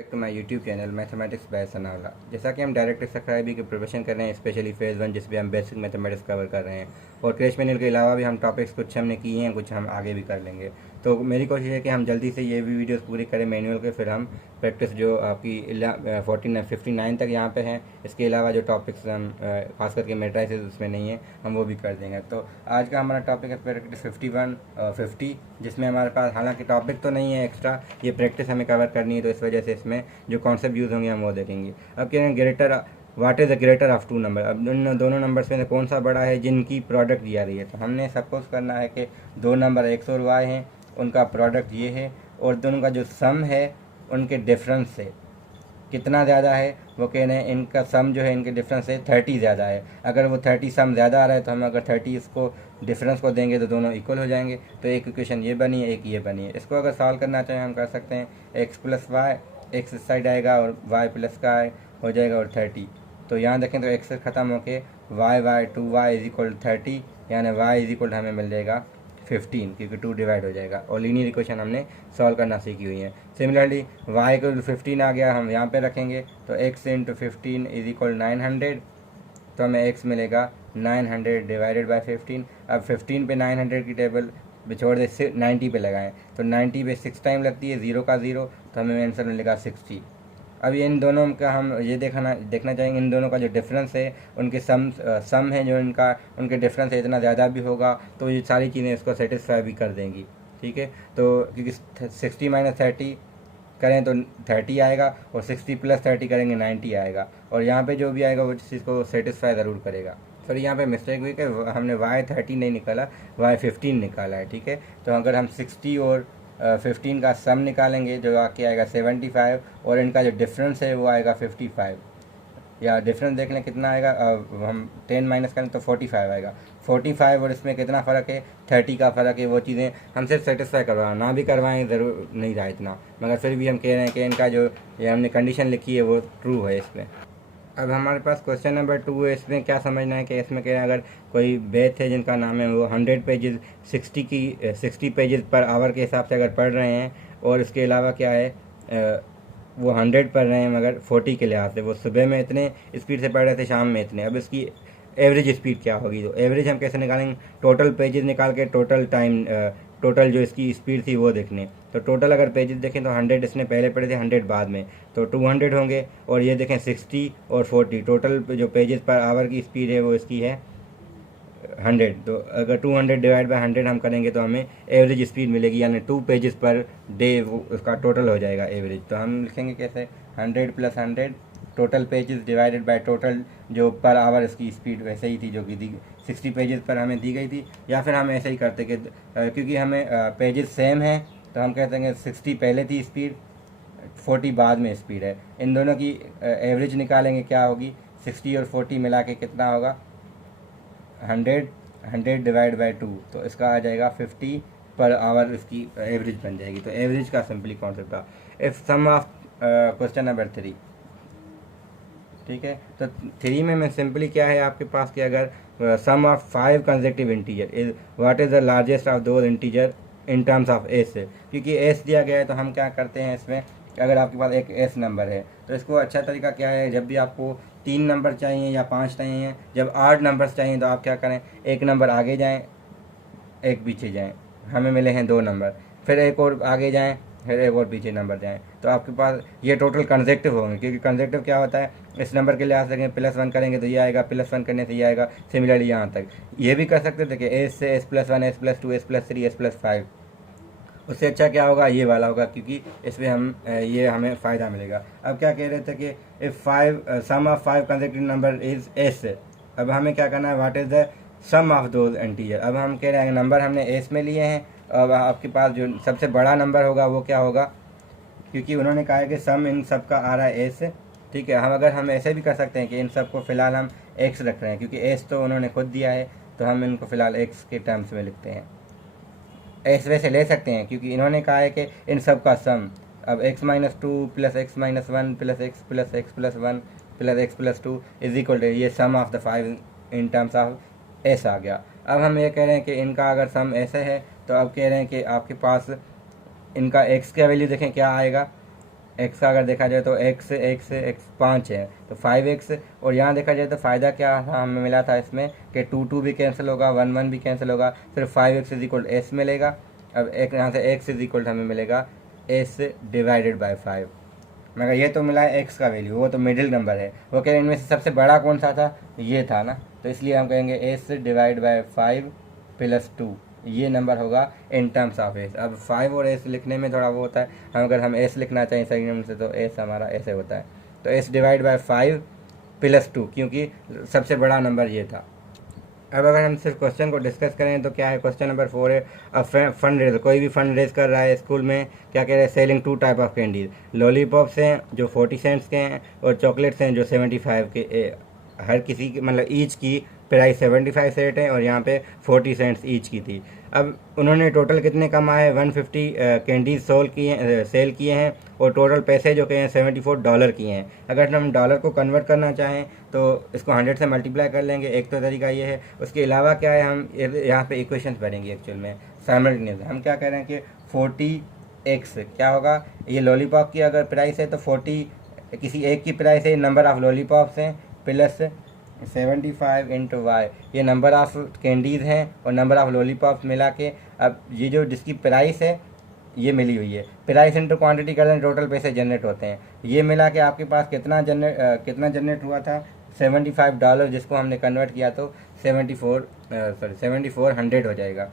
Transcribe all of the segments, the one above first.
Back to my YouTube channel mathematics by Sanaullah. जैसा कि हम डायरेक्ट सब्सक्राइब की प्रिपरेशन कर रहे हैं, स्पेशली फेज़ 1 जिसमें हम बेसिक मैथमेटिक्स कवर कर रहे हैं, और क्रैश मैनुअल के अलावा भी हम टॉपिक्स कुछ हमने किए हैं, कुछ हम आगे भी कर लेंगे। तो मेरी कोशिश है कि हम जल्दी से ये भी वीडियोस पूरी करें मैनुअल के, फिर हम प्रैक्टिस जो आपकी 59 तक यहाँ पे हैं, इसके अलावा जो टॉपिक्स हम खास करके मेट्राइसिस उसमें नहीं है, हम वो भी कर देंगे। तो आज का हमारा टॉपिक है प्रैक्टिस 50, जिसमें हमारे पास हालांकि टॉपिक तो नहीं है एक्स्ट्रा, ये प्रैक्टिस हमें कवर करनी है, तो इस वजह से इसमें जो कॉन्सेप्ट यूज़ होंगे हम वो देखेंगे। अब कह रहे हैं greater what is the greater of two number. अब इन दोनों नंबर्स में से कौन सा बड़ा है जिनकी प्रोडक्ट दिया रही है। तो हमने सपोज करना है कि दो नंबर एक्स और वाई हैं, उनका प्रोडक्ट ये है, और दोनों का जो सम है उनके डिफरेंस से कितना ज़्यादा है। वो कह रहे हैं इनका सम जो है, इनके डिफरेंस से 30 ज़्यादा है। अगर वो 30 सम ज़्यादा आ रहा है तो हम अगर 30 इसको डिफरेंस को देंगे तो दोनों इक्वल हो जाएंगे। तो एक इक्वेशन ये बनी है, एक ये बनी है। इसको अगर सॉल्व करना चाहें हम कर सकते हैं। एक्स प्लस वाई, एक्स इस साइड आएगा और वाई प्लस का हो जाएगा और 30। तो यहाँ देखें तो एक्स से ख़त्म होके वाई 2y इज इक्वल 30, यानी वाई इज इक्वल हमें मिल जाएगा 15, क्योंकि 2 डिवाइड हो जाएगा। और लीनियर इक्वेशन हमने सॉल्व करना सीखी हुई है। सिमिलरली y को 15 आ गया, हम यहाँ पे रखेंगे तो x इंटू 15 इज इक्वल 900, तो हमें x मिलेगा 900 डिवाइडेड बाई 15। अब 15 पे 900 की टेबल छोड़ दे, 90 पे लगाएं तो 90 पे 6 टाइम लगती है, 0 का 0, तो हमें आंसर मिलेगा 60। अब इन दोनों का हम ये देखना चाहेंगे, इन दोनों का जो डिफरेंस है, उनके सम है जो इनका, उनके डिफरेंस है इतना ज़्यादा भी होगा तो ये सारी चीज़ें इसको सेटिस्फाई भी कर देंगी। ठीक है, तो क्योंकि 60 माइनस 30 करें तो 30 आएगा, और 60 प्लस 30 करेंगे 90 आएगा, और यहाँ पे जो भी आएगा वो चीज़ को सेटिस्फाई ज़रूर करेगा। सॉरी, यहाँ पे मिस्टेक हुई कि हमने y30 नहीं निकाला, y15 निकाला है। ठीक है, तो अगर हम 60 और 15 का सम निकालेंगे जो आके आएगा 75, और इनका जो डिफरेंस है वो आएगा 55, या डिफरेंस देख लें कितना आएगा। हम 10 माइनस करें तो 45 आएगा। 45 और इसमें कितना फ़र्क है, 30 का फ़र्क है। वो चीज़ें हमसे सेटिस्फाई करवाएं, ना भी करवाएं ज़रूर नहीं रहा इतना, मगर फिर भी हम कह रहे हैं कि इनका जो ये हमने कंडीशन लिखी है वो ट्रू है इसमें। अब हमारे पास क्वेश्चन नंबर 2 है। इसमें क्या समझना है कि इसमें कह रहे हैं अगर कोई बैच है जिनका नाम है वो 100 पेजेस 60 पेजेस पर आवर के हिसाब से अगर पढ़ रहे हैं, और इसके अलावा क्या है वो 100 पढ़ रहे हैं मगर 40 के लिहाज से, वो सुबह में इतने स्पीड से पढ़ रहे थे, शाम में इतने। अब इसकी एवरेज स्पीड क्या होगी, तो एवरेज हम कैसे निकालेंगे, टोटल पेजेस निकाल के टोटल जो इसकी स्पीड थी वो देखने। तो टोटल अगर पेजेस देखें तो 100 इसने पहले पढ़े थे, 100 बाद में, तो 200 होंगे। और ये देखें 60 और 40, टोटल जो पेजेस पर आवर की स्पीड है वो इसकी है 100। तो अगर 200 डिवाइड बाई 100 हम करेंगे तो हमें एवरेज स्पीड मिलेगी, यानी 2 पेजेस पर डे उसका टोटल हो जाएगा एवरेज। तो हम लिखेंगे कैसे, 100 plus 100 total pages divided by total जो पर आवर इसकी स्पीड वैसे ही थी जो कि 60 पेजेस पर हमें दी गई थी। या फिर हम ऐसे ही करते कि क्योंकि हमें पेजेस सेम हैं तो हम कहते हैं 60 पहले थी स्पीड, 40 बाद में स्पीड है। इन दोनों की एवरेज निकालेंगे, क्या होगी, 60 और 40 मिला के कितना होगा, 100 डिवाइड बाई 2, तो इसका आ जाएगा 50 पर आवर, इसकी एवरेज बन जाएगी। तो एवरेज का सिंपली कॉन्सेप्ट था। If sum of question number 3। ठीक है, तो 3 में सिंपली क्या है आपके पास कि अगर sum of 5 consecutive integer is what is the largest of those integer in terms of S. क्योंकि एस दिया गया है तो हम क्या करते हैं इसमें, अगर आपके पास एक एस नंबर है तो इसको अच्छा तरीका क्या है, जब भी आपको 3 नंबर चाहिए या 5 चाहिए, जब 8 नंबर्स चाहिए तो आप क्या करें, एक नंबर आगे जाएं, एक पीछे जाएं। हमें मिले हैं 2 नंबर, फिर एक और आगे जाएं, फिर एक और पीछे नंबर जाएं, तो आपके पास ये टोटल कंसेक्टिव होंगे। क्योंकि कंसेक्टिव क्या होता है, इस नंबर के लिहाज से +1 करेंगे तो ये आएगा, +1 करने से ये आएगा। सिमिलरली यहाँ तक ये भी कर सकते थे कि एस से S+1 S+2 S+3 S+5, उससे अच्छा क्या होगा, ये वाला होगा, क्योंकि इसमें हम ये हमें फ़ायदा मिलेगा। अब क्या कह रहे थे कि if sum of 5 consecutive number is S. अब हमें क्या करना है, what is the sum of those integer. अब हम कह रहे हैं नंबर हमने एस में लिए हैं, अब आपके पास जो सबसे बड़ा नंबर होगा वो क्या होगा, क्योंकि उन्होंने कहा है कि सम इन सब का आ रहा है एस। ठीक है, हम ऐसे भी कर सकते हैं कि इन सब को फ़िलहाल हम एक्स रख रहे हैं, क्योंकि एस तो उन्होंने खुद दिया है, तो हम इनको फ़िलहाल एक्स के टर्म्स में लिखते हैं। एक्स वैसे ले सकते हैं क्योंकि इन्होंने कहा है कि इन सब का सम। अब x-2 plus x-1 plus x plus x+1 plus x+2 is equal to ये sum of the 5 in terms of S आ गया। अब हम ये कह रहे हैं कि इनका अगर सम ऐसे है तो अब कह रहे हैं कि आपके पास इनका x का वैल्यू देखें क्या आएगा, एक्स का अगर देखा जाए तो एक्स एक्स एक्स 5 है तो 5x। और यहाँ देखा जाए तो फ़ायदा क्या था हमें मिला था इसमें कि 2 भी कैंसिल होगा, 1 भी कैंसिल होगा, सिर्फ 5x इज इक्वल एस मिलेगा। अब एक यहाँ से x इज इक्वल हमें मिलेगा एस डिवाइडेड बाय 5। मगर ये तो मिला है x का वैल्यू, वो तो मिडिल नंबर है। वो कह रहे हैं इनमें से सबसे बड़ा कौन सा था, ये था ना, तो इसलिए हम कहेंगे एस डिवाइड बाय 5 प्लस 2, ये नंबर होगा इन टर्म्स ऑफ एस। अब 5 और एस लिखने में थोड़ा वो होता है, हम अगर हम एस लिखना चाहें सही नंबर से तो एस हमारा ऐसे होता है, तो एस डिवाइड बाय 5 प्लस 2, क्योंकि सबसे बड़ा नंबर ये था। अब अगर हम सिर्फ क्वेश्चन को डिस्कस करें तो क्या है, क्वेश्चन नंबर 4 है, अब फंड रेज, कोई भी फंड रेज कर रहा है स्कूल में, क्या कह रहे हैं, selling 2 type of candies, lollipops हैं जो 40 सेंट्स के हैं और चॉकलेट्स हैं जो 75 के, हर किसी की मतलब ईच की प्राइस 75 सेंट है और यहाँ पे 40 सेंट्स ईच की थी। अब उन्होंने टोटल कितने कमाए, 150 कैंडीज सेल किए हैं और टोटल पैसे जो के हैं $74 किए हैं। अगर हम डॉलर को कन्वर्ट करना चाहें तो इसको 100 से मल्टीप्लाई कर लेंगे, एक तो तरीका ये है। उसके अलावा क्या है, हम यहाँ पे इक्वेशंस भरेंगे एक्चुअल में साइमल्टेनियस। हम क्या कह रहे हैं कि 40x क्या होगा, ये लॉलीपॉप की अगर प्राइस है तो 40 किसी एक की प्राइस है, नंबर ऑफ लॉलीपॉप्स हैं, प्लस 75 इंटू वाई, ये नंबर ऑफ कैंडीज़ हैं और नंबर ऑफ लॉलीपॉप्स मिला के, अब ये जो जिसकी प्राइस है ये मिली हुई है, प्राइस इंटू क्वांटिटी कर दें, टोटल पैसे जनरेट होते हैं। ये मिला के आपके पास कितना जनरेट हुआ था, $75, जिसको हमने कन्वर्ट किया तो 7400 हो जाएगा।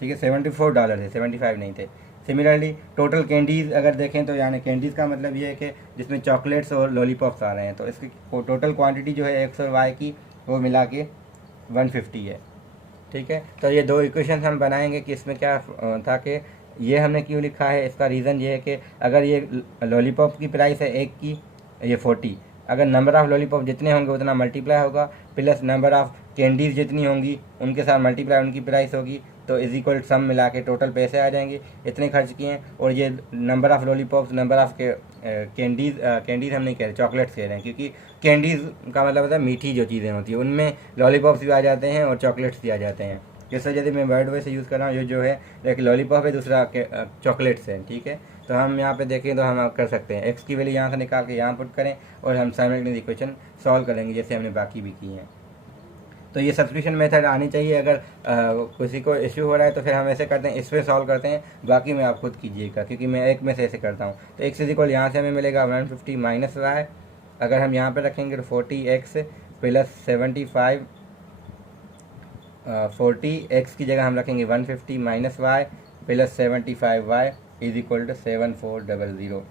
ठीक है, $74 थे, 75 नहीं थे। सिमिलरली टोटल कैंडीज़ अगर देखें तो यानी कैंडीज़ का मतलब ये है कि जिसमें चॉकलेट्स और लॉलीपॉप्स आ रहे हैं, तो इसकी टोटल क्वांटिटी जो है एक्स और वाई की वो मिला के 150 है। ठीक है, तो ये दो इक्वेशन हम बनाएंगे कि इसमें क्या था कि ये हमने क्यों लिखा है। इसका रीज़न ये है कि अगर ये लॉलीपॉप की प्राइस है एक की, ये 40, अगर नंबर ऑफ़ लॉलीपॉप जितने होंगे उतना मल्टीप्लाई होगा, प्लस नंबर ऑफ़ कैंडीज़ जितनी होंगी उनके साथ मल्टीप्लाई उनकी प्राइस होगी, तो इज इक्वल सम मिला के टोटल पैसे आ जाएंगे इतने खर्च किए हैं। और ये number of lollipops, number of candies हम नहीं कह रहे, चॉकलेट्स कह रहे हैं, क्योंकि कैंडीज़ का मतलब होता है मीठी जो चीज़ें होती हैं, उनमें लॉलीपॉप्स भी आ जाते हैं और चॉकलेट्स भी आ जाते हैं। इस वजह से मैं वर्ड वे से यूज़ कर रहा हूँ, जो है एक लॉलीपॉप है, दूसरा चॉकलेट्स है। ठीक है, तो हम यहाँ पे देखें तो हम कर सकते हैं एक्स की वैल्यू यहाँ से निकाल के यहाँ पुट करें और हम साइमल्टेनियस इक्वेशन सॉल्व करेंगे जैसे हमने बाकी भी की हैं। तो ये सब्स्टिट्यूशन मेथड आनी चाहिए। अगर किसी को इश्यू हो रहा है तो फिर हम ऐसे करते हैं, इस पर सॉल्व करते हैं, बाकी में आप खुद कीजिएगा, क्योंकि मैं एक में से ऐसे करता हूँ। तो एक्स इज इक्वल यहाँ से हमें मिलेगा 150 माइनस वाई, अगर हम यहाँ पे रखेंगे तो 40x प्लस 75, 40x की जगह हम रखेंगे 150 minus Y plus 75y is equal to 7400।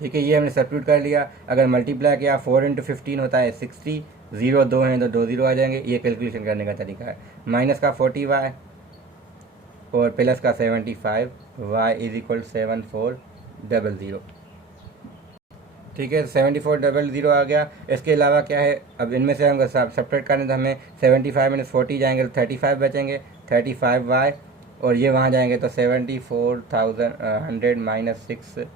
ठीक है, ये हमने सब्स्टिट्यूट कर लिया। अगर मल्टीप्लाई किया 4 इंटू 15 होता है 60, 0 2 हैं तो 2 0 आ जाएंगे। ये कैलकुलेशन करने का तरीका है। माइनस का 40y और प्लस का 75y इज इक्वल 7400। ठीक है, 7400 आ गया। इसके अलावा क्या है, अब इनमें से हम सब्ट्रैक्ट करें तो हमें 75 माइनस 40 जाएंगे तो 35 बचेंगे, 35y, और ये वहाँ जाएंगे तो 74,100 माइनस 6,000।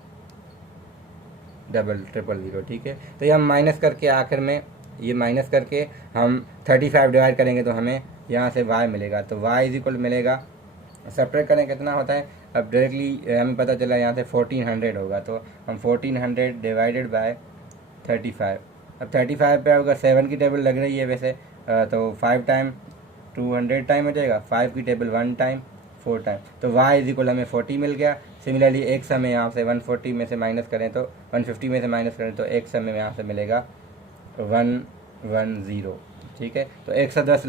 ठीक है, तो ये हम माइनस करके आखिर में ये माइनस करके हम 35 डिवाइड करेंगे तो हमें यहाँ से y मिलेगा, तो y इज इक्वल मिलेगा, सब्ट्रैक्ट करें कितना होता है, अब डायरेक्टली हमें पता चला यहाँ से 1400 होगा, तो हम 1400 डिवाइडेड बाय 35। अब 35 पे अगर 7 की टेबल लग रही है वैसे तो 5 टाइम 200 टाइम हो जाएगा, 5 की टेबल 1 टाइम 4 टाइम, तो y इज इक्वल हमें 40 मिल गया। सिमिलरली x हमें यहाँ से 140 में से माइनस करें तो 150 में से माइनस करें तो x हमें यहाँ से मिलेगा 110। ठीक है, तो 110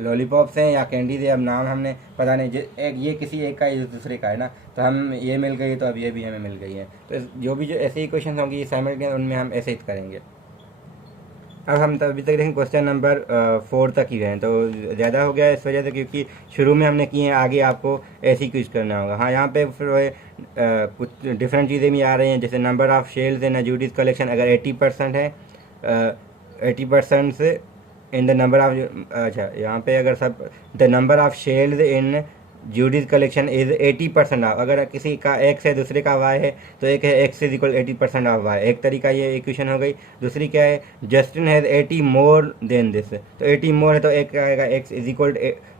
लॉलीपॉप्स हैं या कैंडीज है, अब नाम हमने पता नहीं, ये किसी एक का ही दूसरे का है ना, तो हम ये मिल गई तो अब ये भी हमें मिल गई है। तो जो भी जो ऐसे इक्वेशन होंगी साइमल्टेनियस उनमें हम ऐसे ही करेंगे। अब हम अभी तक देखें क्वेश्चन नंबर 4 तक ही गए हैं, तो ज़्यादा हो गया इस वजह से क्योंकि शुरू में हमने किए हैं, आगे आपको ऐसे ही कुछ करना होगा। हाँ, यहाँ पे फिर कुछ डिफरेंट चीज़ें भी आ रही हैं, जैसे number of shells in Judy's collection अगर 80% है, 80% से इन द नंबर ऑफ, अच्छा यहाँ पे अगर सब द number of shells in Judy's collection is 80% of, अगर किसी का x है दूसरे का y है तो एक है x is equal 80% of y, एक तरीका ये इक्वेशन हो गई। दूसरी क्या है, Justin has 80 more than this, तो 80 मोर है तो एक आएगा x is equal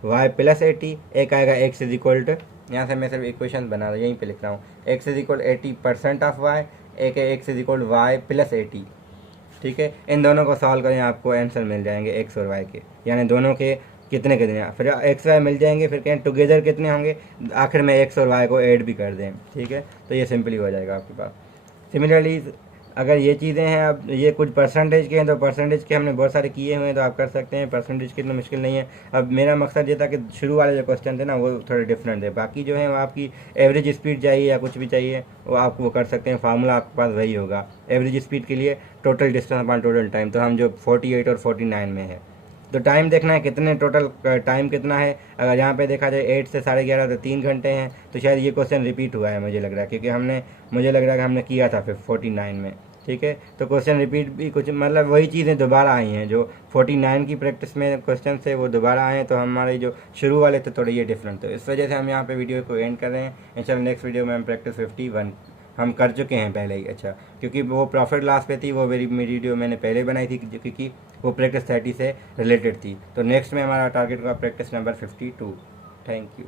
y plus 80, एक आएगा x इज इक्वल टू, यहाँ से मैं सिर्फ इक्वेशन बना रहा हूँ, यहीं पे लिख रहा हूँ, x is equal 80% of y एक है x is equal Y plus 80। ठीक है, इन दोनों को सॉल्व करें, आपको आंसर मिल जाएंगे एक्स और वाई के, यानी दोनों के कितने कितने, फिर एक्स वाई मिल जाएंगे, फिर कहें टुगेदर कितने होंगे, आखिर में एक्स और वाई को ऐड भी कर दें। ठीक है, तो ये सिंपली हो जाएगा आपके पास। सिमिलरली अगर ये चीज़ें हैं, अब ये कुछ परसेंटेज के हैं तो परसेंटेज के हमने बहुत सारे किए हुए हैं, तो आप कर सकते हैं, परसेंटेज कितना मुश्किल नहीं है। अब मेरा मकसद ये था कि शुरू वाले जो क्वेश्चन थे ना वो थोड़े डिफरेंट थे, बाकी जो है वो आपकी एवरेज स्पीड चाहिए या कुछ भी चाहिए वो आप वो कर सकते हैं, फार्मूला आपके पास वही होगा एवरेज स्पीड के लिए, total distance upon total time, तो हम जो 48 और 49 में है। तो टाइम देखना है कितने टोटल टाइम कितना है, अगर यहाँ पे देखा जाए 8 से 11:30 तो 3 घंटे हैं, तो शायद ये क्वेश्चन रिपीट हुआ है मुझे लग रहा है, क्योंकि मुझे लग रहा है कि हमने किया था फिर 49 में। ठीक है, तो क्वेश्चन रिपीट भी कुछ मतलब वही चीज़ें दोबारा आई हैं, जो 49 की प्रैक्टिस में क्वेश्चन थे वो दोबारा आए हैं, तो हमारे जो शुरू वाले थे थोड़े ये डिफरेंट, तो इस वजह से हम यहाँ पे वीडियो को एंड कर रहे हैं। इंशाल्लाह नेक्स्ट वीडियो में हम प्रैक्टिस 51 हम कर चुके हैं पहले ही। अच्छा, क्योंकि वो प्रॉफिट लॉस पे थी, वो मेरी वीडियो मैंने पहले बनाई थी, क्योंकि वो प्रैक्टिस 30 से रिलेटेड थी। तो नेक्स्ट में हमारा टारगेट होगा प्रैक्टिस नंबर 52। Thank you.